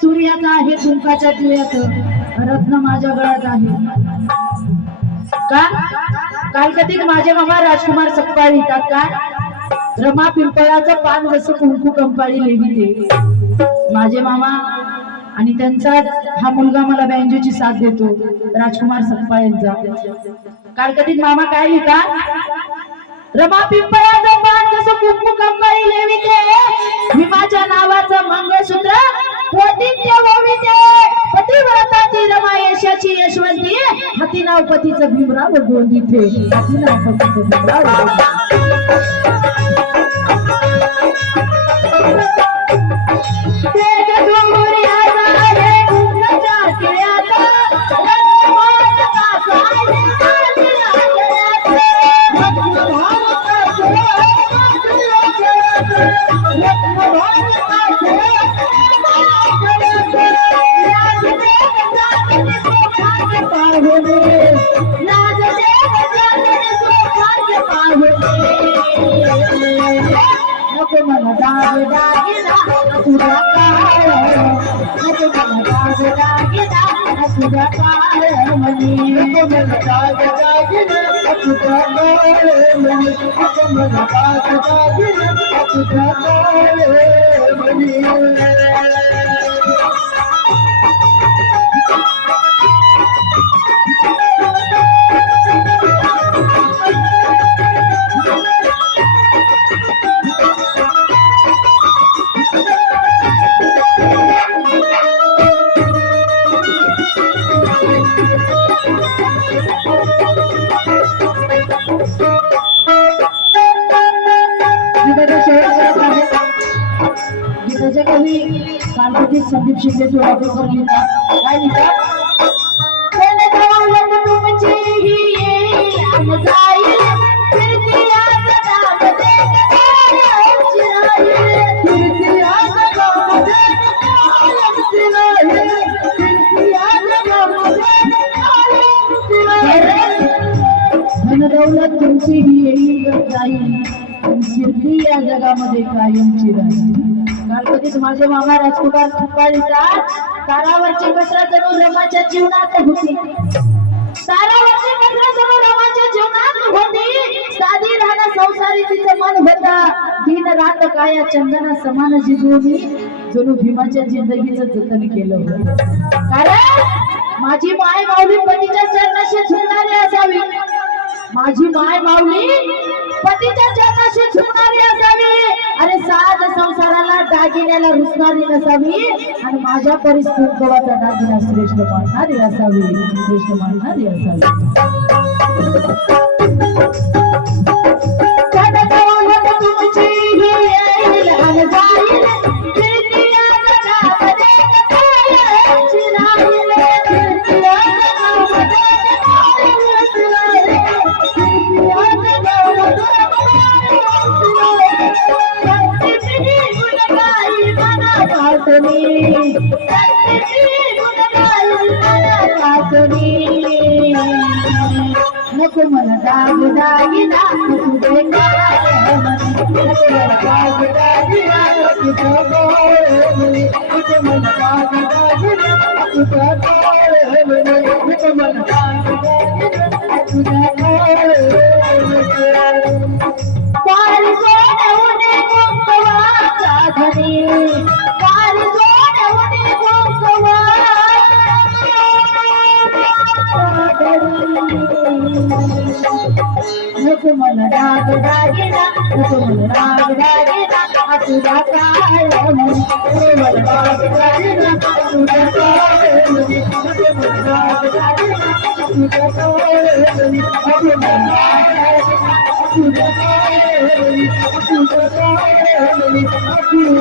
सूर्याचा आहे कुंकाच्या टिळ्याचं रत्न माझ्या गळ्यात आहे का कालकतीत माझे मामा राजकुमार सकपाळ लिहितात का रमा पिंपळाचं पान जसं कुंकू कंपाळी लेविते माझे मामा आणि त्यांचा हा मुलगा मला बँजोची साथ देतो राजकुमार सकपाळ यांचा कालकतीत मामा काय लिहितात रमा पिंपळाचं पान जसं कुंकू कंपाळी लेविते भीमाच्या नावाचं मंगळसूत्र पोतीत ओविते पतिव्रताची रमा यशाची यशवंती हाती नाव पतीचं भीमराव गोंदिते हाती नाव पतीचं भीमराव संदीप शिंदे काय लिहितात धनदौलत तुमची ही येईल जाईल कीर्ती या जगामध्ये कायमची राहील कालकतीत माझे मामा राजकुमार सकपाळ लिहितात तारावरची कसरत जणू रमाच्या जीवनात होती तारावरची कसरत जणू रमाच्या जीवनात होती साधी राहणं संसारी तिचं मन होता दिन रात काया चंदना समान जिजवली जणू भीमाच्या जिंदगीचं जतन केलं होतं कारण माझी माय माऊली पतीच्या चरणाशी झुकणारी असावी माझी माय माऊली पतीच्या चरणाशी झुकणारी असावी अरे साध संसाराला दागिन्याला रुसणारी नसावी आणि माझ्या परिस्थितीचा दागिना श्रेष्ठ मानणारी असावी श्रेष्ठ मानणारी असावी नको मला दाग दागिना तुझे काय नको मला दाग दागिना तुझे काय नको मला दाग दागिना तुझे काय नको मला दाग दागिना तुझे काय सोडवणे गोंगवाचा घरी पार सोडवणे गोंगवाचा नको मला दाग दागिना नको मला दाग दागिना तुझा काय नको मला दाग दागिना तुझा काय नको मला दाग दागिना तुझा काय नको मला तुझा काय